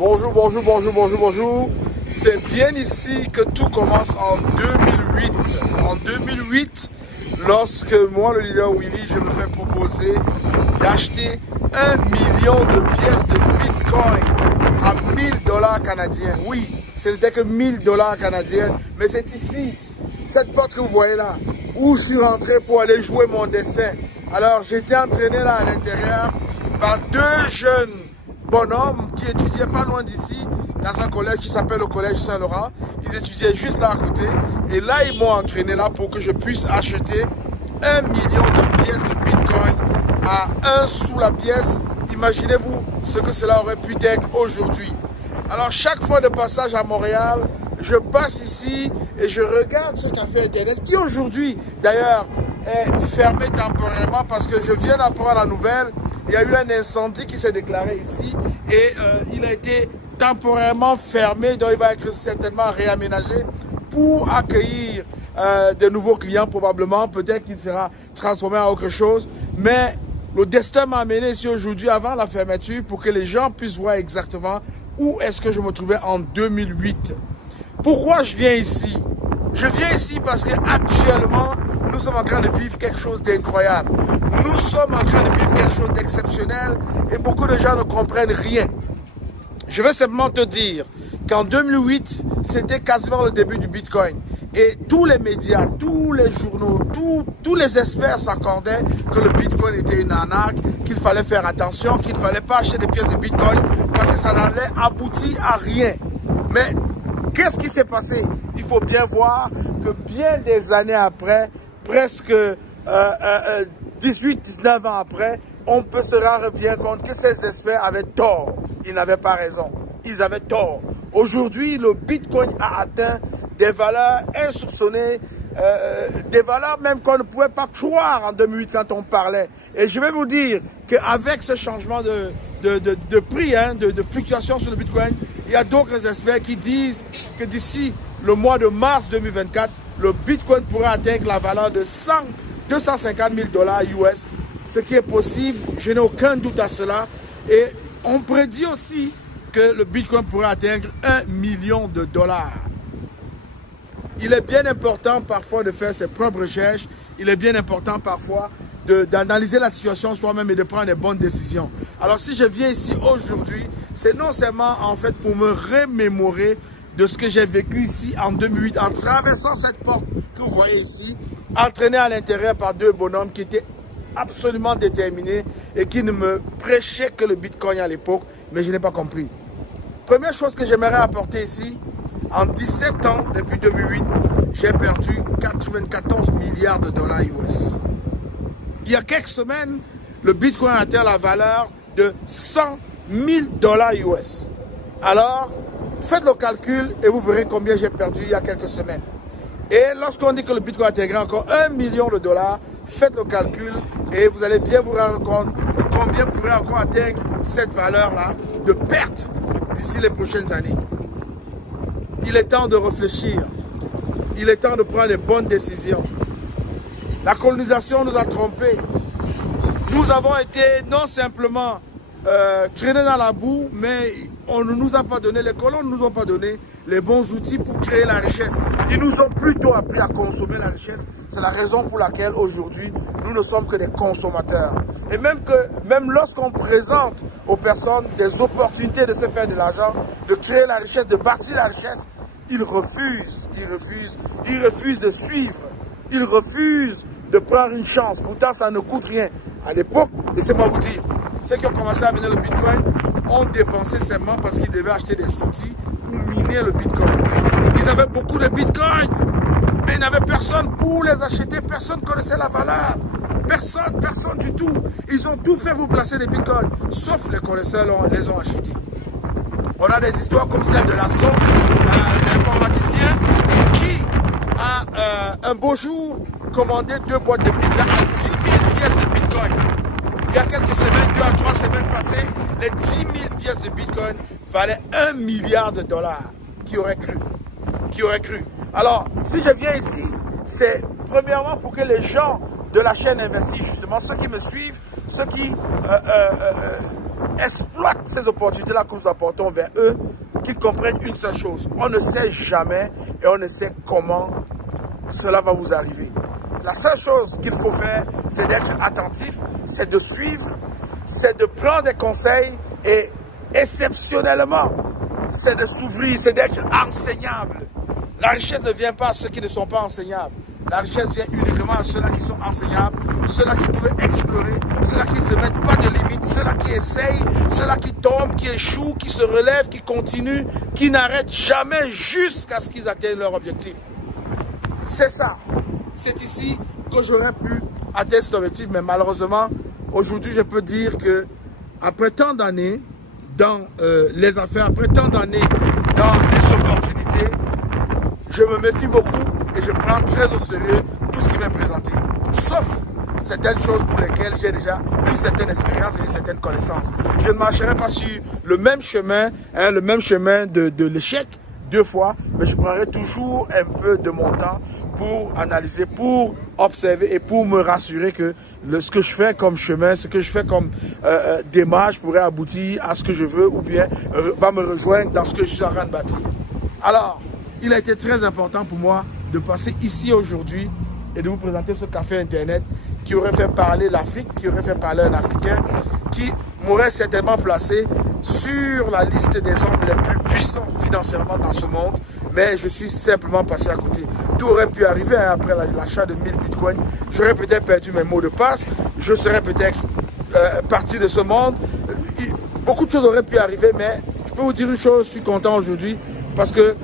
Bonjour, bonjour, bonjour, bonjour, bonjour. C'est bien ici que tout commence en 2008. En 2008, lorsque moi, le leader Willy, je me fais proposer d'acheter 1 million de pièces de Bitcoin à 1000 $ canadiens. Oui, ce n'était que 1000 $ canadiens, mais c'est ici, cette porte que vous voyez là, où je suis rentré pour aller jouer mon destin. Alors, j'étais entraîné là à l'intérieur par deux jeunes bonhommes qui étudiaient pas loin d'ici, dans un collège qui s'appelle le collège Saint-Laurent. Ils étudiaient juste là à côté. Et là, ils m'ont entraîné là pour que je puisse acheter 1 million de pièces de Bitcoin à 1 sou la pièce. Imaginez-vous ce que cela aurait pu être aujourd'hui. Alors, chaque fois de passage à Montréal, je passe ici et je regarde ce café Internet qui aujourd'hui, d'ailleurs, est fermé temporairement parce que je viens d'apprendre la nouvelle. Il y a eu un incendie qui s'est déclaré ici et il a été temporairement fermé, donc il va être certainement réaménagé pour accueillir de nouveaux clients probablement. Peut-être qu'il sera transformé en autre chose. Mais le destin m'a amené ici aujourd'hui avant la fermeture pour que les gens puissent voir exactement où est-ce que je me trouvais en 2008. Pourquoi je viens ici? Je viens ici parce qu'actuellement, nous sommes en train de vivre quelque chose d'incroyable. Nous sommes en train de vivre quelque chose d'exceptionnel et beaucoup de gens ne comprennent rien. Je veux simplement te dire qu'en 2008, c'était quasiment le début du Bitcoin. Et tous les médias, tous les journaux, tous les experts s'accordaient que le Bitcoin était une arnaque, qu'il fallait faire attention, qu'il ne fallait pas acheter des pièces de Bitcoin parce que ça n'allait aboutir à rien. Mais qu'est-ce qui s'est passé? Il faut bien voir que bien des années après, presque 18-19 ans après, on peut se rendre bien compte que ces experts avaient tort. Ils n'avaient pas raison. Ils avaient tort. Aujourd'hui, le Bitcoin a atteint des valeurs insoupçonnées, des valeurs même qu'on ne pouvait pas croire en 2008 quand on parlait. Et je vais vous dire qu'avec ce changement de prix, de fluctuation sur le Bitcoin, il y a d'autres experts qui disent que d'ici le mois de mars 2024, le Bitcoin pourrait atteindre la valeur de 250 000 $ US, ce qui est possible, je n'ai aucun doute à cela. Et on prédit aussi que le Bitcoin pourrait atteindre 1 million de dollars. Il est bien important parfois de faire ses propres recherches, il est bien important parfois d'analyser la situation soi-même et de prendre les bonnes décisions. Alors si je viens ici aujourd'hui, c'est non seulement en fait pour me remémorer de ce que j'ai vécu ici en 2008 en traversant cette porte que vous voyez ici, entraîné à l'intérieur par deux bonhommes qui étaient absolument déterminés et qui ne me prêchaient que le Bitcoin à l'époque, mais je n'ai pas compris. Première chose que j'aimerais apporter ici, en 17 ans, depuis 2008, j'ai perdu 94 milliards de dollars US. Il y a quelques semaines, le Bitcoin a atteint la valeur de 100 000 $ US. Alors, faites le calcul et vous verrez combien j'ai perdu il y a quelques semaines. Et lorsqu'on dit que le Bitcoin atteindra encore 1 million de dollars, faites le calcul et vous allez bien vous rendre compte de combien pourrait encore atteindre cette valeur-là de perte d'ici les prochaines années. Il est temps de réfléchir. Il est temps de prendre les bonnes décisions. La colonisation nous a trompés. Nous avons été non simplement traînés dans la boue, mais on ne nous a pas donné, les colons ne nous ont pas donné les bons outils pour créer la richesse. Ils nous ont plutôt appris à consommer la richesse. C'est la raison pour laquelle aujourd'hui, nous ne sommes que des consommateurs. Et même lorsqu'on présente aux personnes des opportunités de se faire de l'argent, de créer la richesse, de bâtir la richesse, ils refusent de suivre. Ils refusent de prendre une chance. Pourtant, ça ne coûte rien. À l'époque, laissez-moi vous dire, ceux qui ont commencé à miner le Bitcoin ont dépensé seulement parce qu'ils devaient acheter des outils pour miner le Bitcoin. Ils avaient beaucoup de Bitcoin, mais ils n'avaient personne pour les acheter. Personne ne connaissait la valeur. Personne du tout. Ils ont tout fait pour placer des Bitcoins, sauf les connaisseurs les ont achetés. On a des histoires comme celle de Laszlo, l'informaticien qui a un beau jour commandé 2 boîtes de pizza à 10 000 pièces de Bitcoin. Il y a quelques semaines, 2 à 3 semaines passées, les 10 000 pièces de Bitcoin valaient 1 milliard de dollars. Qui aurait cru? Qui aurait cru? Alors, si je viens ici, c'est premièrement pour que les gens de la chaîne investissent, justement, ceux qui me suivent, ceux qui exploitent exploitent ces opportunités-là que nous apportons vers eux, qu'ils comprennent une seule chose. On ne sait jamais et on ne sait comment cela va vous arriver. La seule chose qu'il faut faire, c'est d'être attentif, c'est de suivre, c'est de prendre des conseils et exceptionnellement, c'est de s'ouvrir, c'est d'être enseignable. La richesse ne vient pas à ceux qui ne sont pas enseignables. La richesse vient uniquement à ceux-là qui sont enseignables, ceux-là qui peuvent explorer, ceux-là qui ne se mettent pas de limites, ceux-là qui essayent, ceux-là qui tombent, qui échouent, qui se relèvent, qui continuent, qui n'arrêtent jamais jusqu'à ce qu'ils atteignent leur objectif. C'est ça. C'est ici que j'aurais pu atteindre cet objectif, mais malheureusement, aujourd'hui, je peux dire que après tant d'années dans les affaires, après tant d'années dans les opportunités, je me méfie beaucoup et je prends très au sérieux tout ce qui m'est présenté. Sauf certaines choses pour lesquelles j'ai déjà une certaine expérience et une certaine connaissance. Je ne marcherai pas sur le même chemin, de l'échec 2 fois, mais je prendrai toujours un peu de mon temps pour analyser, pour observer et pour me rassurer que ce que je fais comme chemin, ce que je fais comme démarche pourrait aboutir à ce que je veux ou bien va me rejoindre dans ce que je suis en train de bâtir. Alors, il a été très important pour moi de passer ici aujourd'hui et de vous présenter ce café internet qui aurait fait parler l'Afrique, qui aurait fait parler un Africain, qui m'aurait certainement placé sur la liste des hommes les plus puissants financièrement dans ce monde, mais je suis simplement passé à côté. Tout aurait pu arriver après l'achat de 1000 bitcoins. J'aurais peut-être perdu mes mots de passe, je serais peut-être parti de ce monde. Beaucoup de choses auraient pu arriver, mais je peux vous dire une chose, je suis content aujourd'hui parce que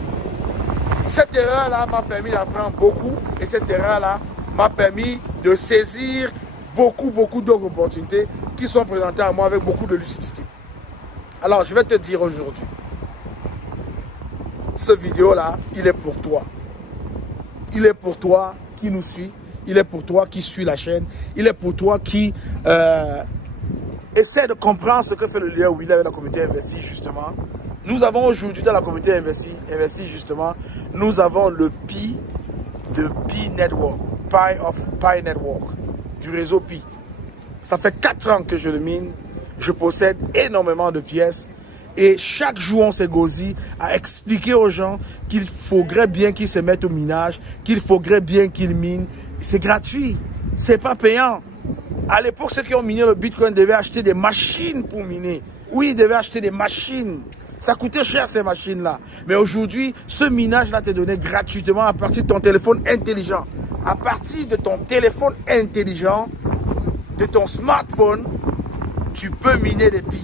cette erreur-là m'a permis d'apprendre beaucoup et cette erreur-là m'a permis de saisir beaucoup d'autres opportunités qui sont présentées à moi avec beaucoup de lucidité. Alors, je vais te dire aujourd'hui, ce vidéo-là, il est pour toi. Il est pour toi qui nous suit, il est pour toi qui suit la chaîne, il est pour toi qui essaie de comprendre ce que fait le leader Willy avec la communauté investie justement. Nous avons aujourd'hui dans la communauté investie justement, nous avons le Pi de Pi Network, Pi Network, du réseau Pi. Ça fait 4 ans que je le mine, je possède énormément de pièces et chaque jour on s'égosille à expliquer aux gens qu'il faudrait bien qu'ils se mettent au minage, qu'il faudrait bien qu'ils minent. C'est gratuit, c'est pas payant. À l'époque, ceux qui ont miné le Bitcoin devaient acheter des machines pour miner. Oui, ils devaient acheter des machines. Ça coûtait cher ces machines-là. Mais aujourd'hui, ce minage-là t'est donné gratuitement à partir de ton téléphone intelligent. À partir de ton téléphone intelligent, de ton smartphone, tu peux miner des Pi.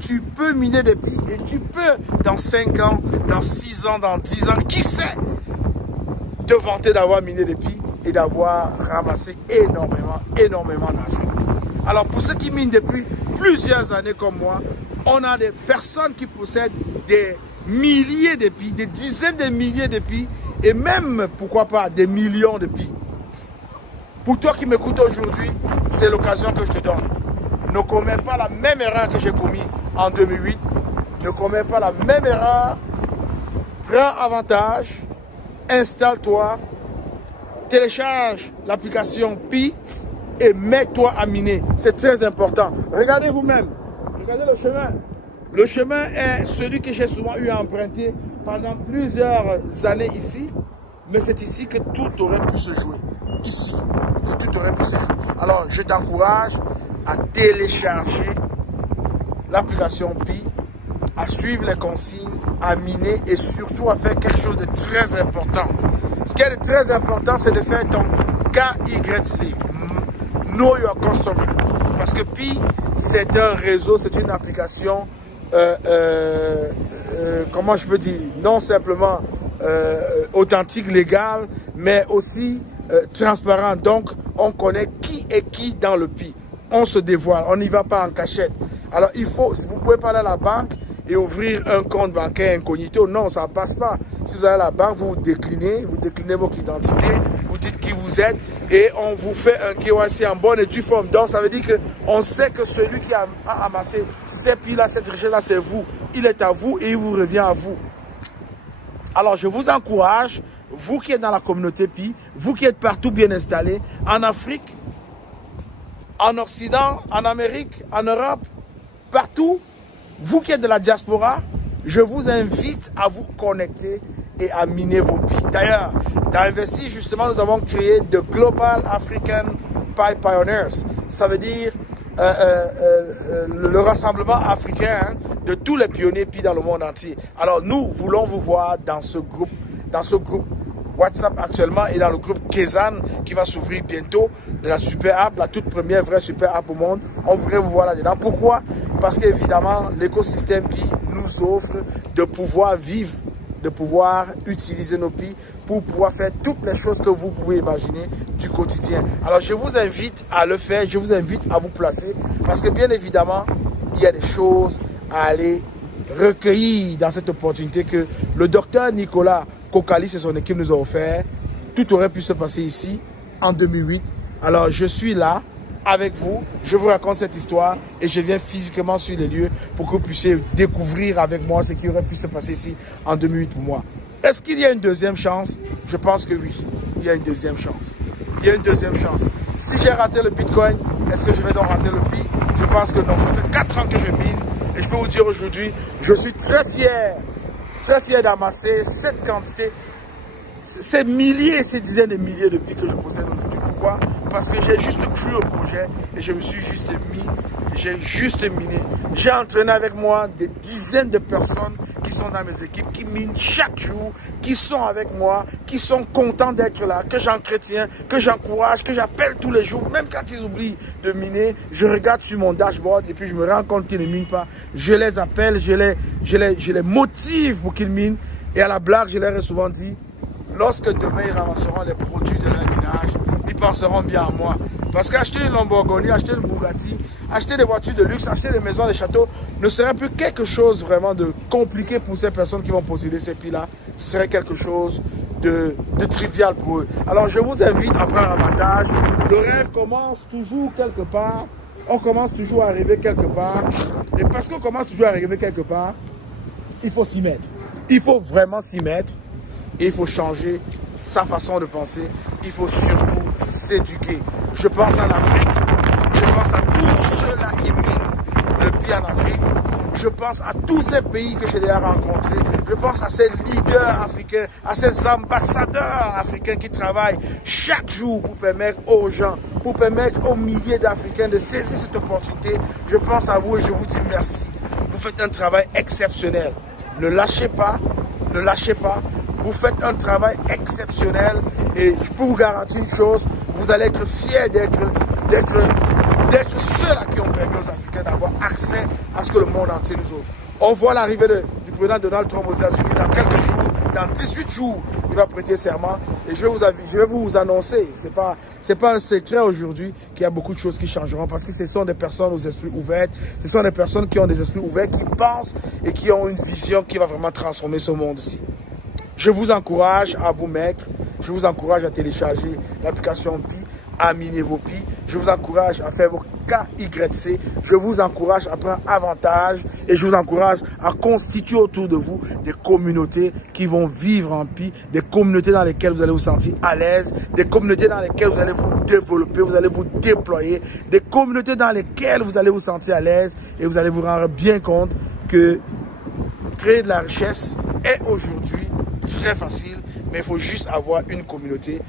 Tu peux miner des Pi et tu peux, dans 5 ans, dans 6 ans, dans 10 ans, qui sait, te vanter d'avoir miné des Pi et d'avoir ramassé énormément d'argent. Alors pour ceux qui minent depuis plusieurs années comme moi, on a des personnes qui possèdent des milliers de Pi, des dizaines de milliers de Pi et même, pourquoi pas, des millions de Pi. Pour toi qui m'écoutes aujourd'hui, c'est l'occasion que je te donne. Ne commets pas la même erreur que j'ai commise en 2008. Ne commets pas la même erreur. Prends avantage, installe-toi, télécharge l'application Pi et mets-toi à miner. C'est très important. Regardez vous-même. Regardez le chemin. Le chemin est celui que j'ai souvent eu à emprunter pendant plusieurs années ici. Mais c'est ici que tout aurait pu se jouer. Ici, que tout aurait pu se jouer. Alors, je t'encourage à télécharger l'application Pi, à suivre les consignes, à miner et surtout à faire quelque chose de très important. Ce qui est très important, c'est de faire ton KYC, Know Your Customer. Parce que Pi, c'est un réseau, c'est une application, comment je peux dire, non simplement authentique, légale, mais aussi transparent. Donc, on connaît qui est qui dans le Pi. On se dévoile, on n'y va pas en cachette. Alors, vous ne pouvez pas aller à la banque et ouvrir un compte bancaire incognito. Non, ça ne passe pas. Si vous allez à la banque, vous déclinez votre identité, vous dites qui vous êtes et on vous fait un KYC en bonne et due forme. Donc, ça veut dire qu'on sait que celui qui a amassé ces Pi-là, cette richesse-là, c'est vous. Il est à vous et il vous revient à vous. Alors, je vous encourage, vous qui êtes dans la communauté Pi, vous qui êtes partout bien installés, en Afrique, en Occident, en Amérique, en Europe, partout, Vous qui êtes de la diaspora, je vous invite à vous connecter et à miner vos billes. D'ailleurs, dans Investi, justement, nous avons créé The Global African Pi Pioneers. Ça veut dire le rassemblement africain de tous les pionniers Pi dans le monde entier. Alors, nous voulons vous voir dans ce groupe WhatsApp actuellement et dans le groupe Kezan qui va s'ouvrir bientôt, de la super app, la toute première vraie super app au monde. On voudrait vous voir là-dedans. Pourquoi? Parce qu'évidemment, l'écosystème Pi nous offre de pouvoir vivre, de pouvoir utiliser nos Pi pour pouvoir faire toutes les choses que vous pouvez imaginer du quotidien. Alors, je vous invite à le faire, je vous invite à vous placer parce que bien évidemment, il y a des choses à aller recueillir dans cette opportunité que le docteur Nicolas Kokalis et son équipe nous ont offert. Tout aurait pu se passer ici en 2008. Alors, je suis là avec vous, je vous raconte cette histoire et je viens physiquement sur les lieux pour que vous puissiez découvrir avec moi ce qui aurait pu se passer ici en 2008 pour moi. Est-ce qu'il y a une deuxième chance? Je pense que oui, il y a une deuxième chance. Il y a une deuxième chance. Si j'ai raté le Bitcoin, est-ce que je vais donc rater le Pi? Je pense que non. Ça fait 4 ans que je mine et je peux vous dire aujourd'hui, je suis très fier d'amasser cette quantité, ces milliers, ces dizaines de milliers de Pi que je possède aujourd'hui. Pourquoi? Parce que j'ai juste cru au projet et je me suis juste mis, j'ai juste miné. J'ai entraîné avec moi des dizaines de personnes qui sont dans mes équipes, qui minent chaque jour, qui sont avec moi, qui sont contents d'être là, que j'entretiens, que j'encourage, que j'appelle tous les jours. Même quand ils oublient de miner, je regarde sur mon dashboard et puis je me rends compte qu'ils ne minent pas. Je les appelle, je les motive pour qu'ils minent. Et à la blague, je leur ai souvent dit, lorsque demain ils ramasseront les produits de leur minage, ils penseront bien à moi. Parce qu'acheter une Lamborghini, acheter une Bugatti, acheter des voitures de luxe, acheter des maisons, des châteaux, ne serait plus quelque chose vraiment de compliqué pour ces personnes qui vont posséder ces Pi-là. Ce serait quelque chose de trivial pour eux. Alors je vous invite à prendre avantage. Le rêve commence toujours quelque part. On commence toujours à arriver quelque part. Et parce qu'on commence toujours à arriver quelque part, il faut s'y mettre. Il faut vraiment s'y mettre. Et il faut changer sa façon de penser. Il faut surtout s'éduquer. Je pense en Afrique. Je pense à tous ceux-là qui minent le Pi en Afrique. Je pense à tous ces pays que j'ai déjà rencontrés. Je pense à ces leaders africains, à ces ambassadeurs africains qui travaillent chaque jour pour permettre aux gens, pour permettre aux milliers d'Africains de saisir cette opportunité. Je pense à vous et je vous dis merci. Vous faites un travail exceptionnel. Ne lâchez pas, ne lâchez pas. Vous faites un travail exceptionnel et je peux vous garantir une chose, vous allez être fiers d'être ceux-là qui ont permis aux Africains d'avoir accès à ce que le monde entier nous offre. On voit l'arrivée du président Donald Trump aux États-Unis dans quelques jours, dans 18 jours, il va prêter serment et je vais vous annoncer, c'est pas un secret aujourd'hui qu'il y a beaucoup de choses qui changeront parce que ce sont des personnes aux esprits ouverts, ce sont des personnes qui ont des esprits ouverts, qui pensent et qui ont une vision qui va vraiment transformer ce monde-ci. Je vous encourage à vous mettre, je vous encourage à télécharger l'application Pi, à miner vos Pi, je vous encourage à faire vos KYC, je vous encourage à prendre avantage et je vous encourage à constituer autour de vous des communautés qui vont vivre en Pi, des communautés dans lesquelles vous allez vous sentir à l'aise, des communautés dans lesquelles vous allez vous développer, vous allez vous déployer, des communautés dans lesquelles vous allez vous sentir à l'aise et vous allez vous rendre bien compte que créer de la richesse est aujourd'hui très facile, mais il faut juste avoir une communauté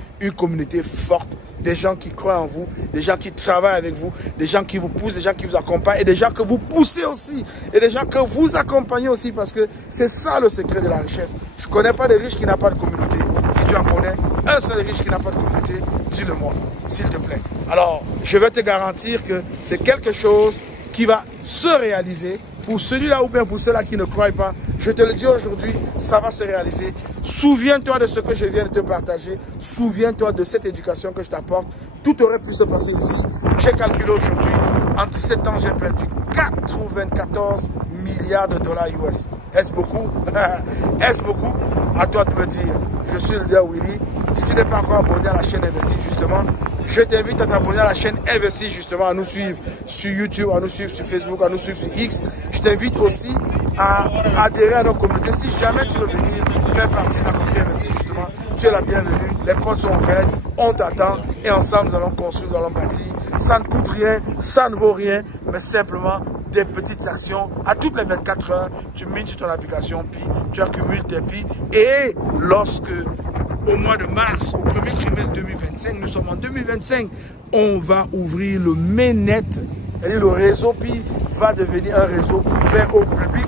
forte, des gens qui croient en vous, des gens qui travaillent avec vous, des gens qui vous poussent, des gens qui vous accompagnent et des gens que vous poussez aussi et des gens que vous accompagnez aussi parce que c'est ça le secret de la richesse. Je ne connais pas de riche qui n'a pas de communauté. Si tu en connais un seul riche qui n'a pas de communauté, dis-le-moi, s'il te plaît. Alors, je vais te garantir que c'est quelque chose qui va se réaliser. Pour celui-là ou bien pour ceux-là qui ne croient pas, je te le dis aujourd'hui, ça va se réaliser. Souviens-toi de ce que je viens de te partager. Souviens-toi de cette éducation que je t'apporte. Tout aurait pu se passer ici. J'ai calculé aujourd'hui, en 17 ans, j'ai perdu 94 milliards de dollars US. Est-ce beaucoup? Est-ce beaucoup? À toi de me dire. Je suis le leader Willy. Si tu n'es pas encore abonné à la chaîne Investi, justement, je t'invite à t'abonner à la chaîne Investi, justement, à nous suivre sur YouTube, à nous suivre sur Facebook, à nous suivre sur X. Je t'invite aussi à adhérer à nos communautés. Si jamais tu veux venir faire partie de la communauté Investi, justement, tu es la bienvenue. Les portes sont ouvertes, on t'attend et ensemble nous allons construire, nous allons bâtir. Ça ne coûte rien, ça ne vaut rien, mais simplement des petites actions. À toutes les 24 heures, tu mets sur ton application Pi, tu accumules tes Pi. Et lorsque, au mois de mars, au premier trimestre 2025, nous sommes en 2025, on va ouvrir le mainnet. C'est-à-dire le réseau Pi va devenir un réseau ouvert au public.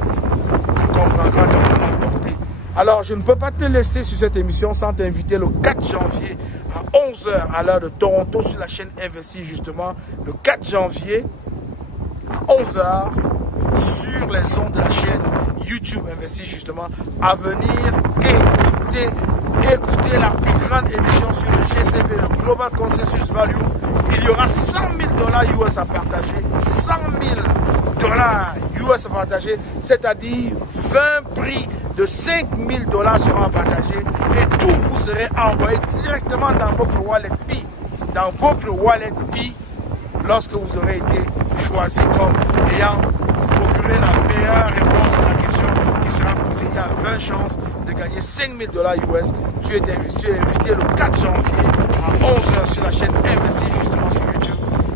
Tu comprendras donc la portée. Alors, je ne peux pas te laisser sur cette émission sans t'inviter le 4 janvier à 11h à l'heure de Toronto sur la chaîne Investis justement. Le 4 janvier à 11h sur les ondes de la chaîne YouTube Investis justement à venir écouter la plus grande émission sur le GCV, le Global Consensus Value. Il y aura 100 000 $ US à partager, 100 000 $ US à partager, c'est-à-dire 20 prix de 5 000 $ seront partagés et tout vous serez envoyé directement dans votre wallet Pi, lorsque vous aurez été choisi comme ayant procuré la meilleure réponse à la question qui sera posée. Il y a 20 chances de gagner 5 000 $ US. Tu es invité le 4 janvier à 11h sur la chaîne Investis justement sur YouTube.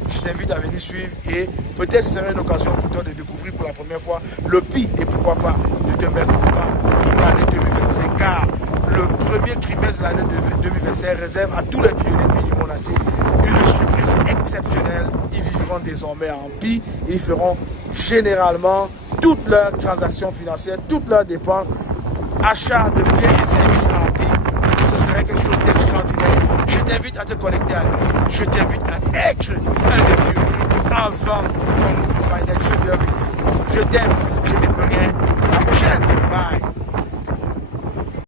Je t'invite à venir suivre et peut-être ce sera une occasion pour toi de découvrir pour la première fois le Pi et pourquoi pas de te mettre au pas pour l'année 2025 car le premier trimestre de l'année 2025 réserve à tous les pionniers du monde entier une surprise exceptionnelle. Ils vivront désormais en Pi et ils feront généralement toutes leurs transactions financières, toutes leurs dépenses, achats de biens et services en Pi. Ce serait quelque chose d'extraordinaire. Je t'invite à te connecter à nous. Je t'invite à être un des pionniers avant qu'on ouvre le mainnet. Je t'aime.